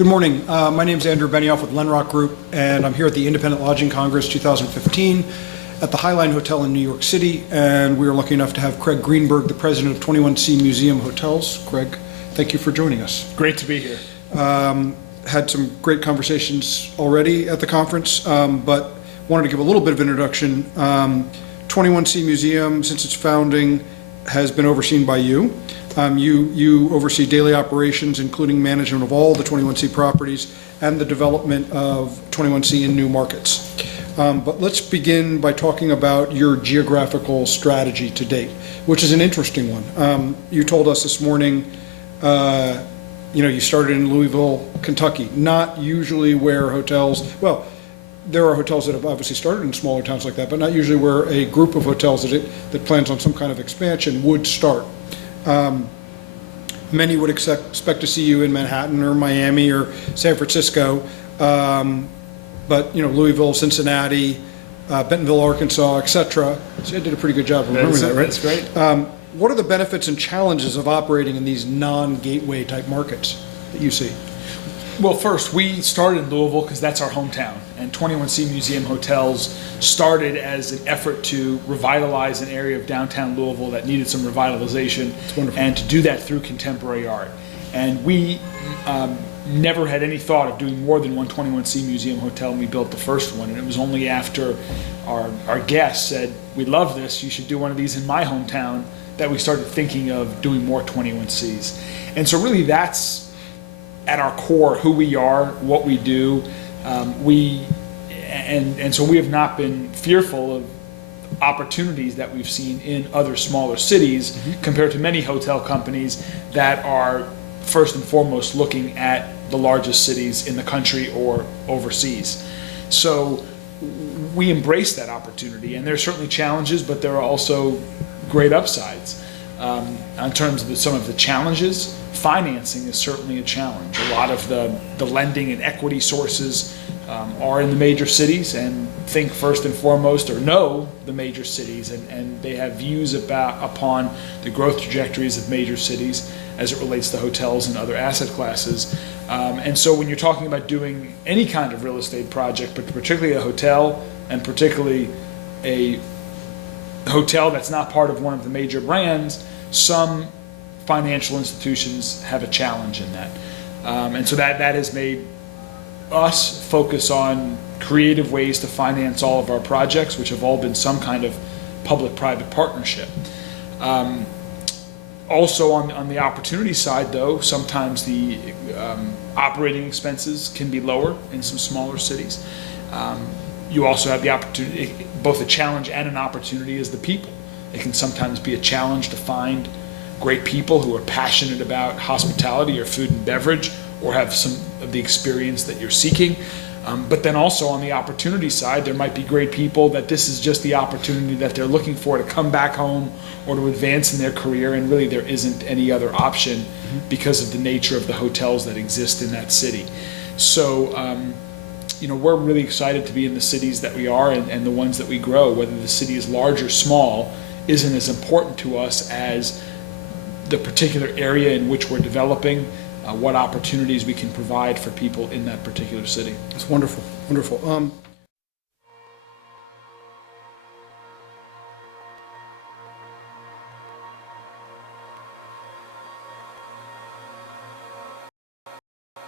Good morning. My name is Andrew Benioff with Lenrock Group, and I'm here at the Independent Lodging Congress 2015 at the Highline Hotel in New York City, and we are lucky enough to have Craig Greenberg, the president of 21C Museum Hotels. Craig, thank you for joining us. Great to be here. Had some great conversations already at the conference, but wanted to give a little bit of introduction. 21C Museum, since its founding, has been overseen by you. You oversee daily operations, including management of all the 21C properties and the development of 21C in new markets. But let's begin by talking about your geographical strategy to date, which is an interesting one. You told us this morning, you started in Louisville, Kentucky, not usually where hotels, well, there are hotels that have obviously started in smaller towns like that, but not usually where a group of hotels that plans on some kind of expansion would start. Many would expect to see you in Manhattan or Miami or San Francisco, but Louisville, Cincinnati, Bentonville, Arkansas, etc. So you did a pretty good job of remembering that, right? That's great. What are the benefits and challenges of operating in these non-gateway type markets that you see? Well, first, we started in Louisville because that's our hometown, and 21C Museum Hotels started as an effort to revitalize an area of downtown Louisville that needed some revitalization, and to do that through contemporary art. And we never had any thought of doing more than one 21C Museum Hotel, and we built the first one. And it was only after our guests said, "We love this, you should do one of these in my hometown," that we started thinking of doing more 21Cs. And so really that's at our core who we are, what we do. So we have not been fearful of opportunities that we've seen in other smaller cities, compared to many hotel companies that are first and foremost looking at the largest cities in the country or overseas. So we embrace that opportunity, and there are certainly challenges, but there are also great upsides. In terms of some of the challenges, financing is certainly a challenge. A lot of the lending and equity sources are in the major cities, and think first and foremost, or know the major cities, and they have views upon the growth trajectories of major cities as it relates to hotels and other asset classes. And so when you're talking about doing any kind of real estate project, but particularly a hotel, and particularly a hotel that's not part of one of the major brands, some financial institutions have a challenge in that. And so that has made us focus on creative ways to finance all of our projects, which have all been some kind of public-private partnership. Also on the opportunity side, though, sometimes the operating expenses can be lower in some smaller cities. You also have the opportunity, both a challenge and an opportunity, is the people. It can sometimes be a challenge to find great people who are passionate about hospitality or food and beverage, or have some of the experience that you're seeking. But then also on the opportunity side, there might be great people that this is just the opportunity that they're looking for to come back home or to advance in their career, and really there isn't any other option because of the nature of the hotels that exist in that city. So we're really excited to be in the cities that we are, and the ones that we grow. Whether the city is large or small isn't as important to us as the particular area in which we're developing, what opportunities we can provide for people in that particular city. That's wonderful, wonderful.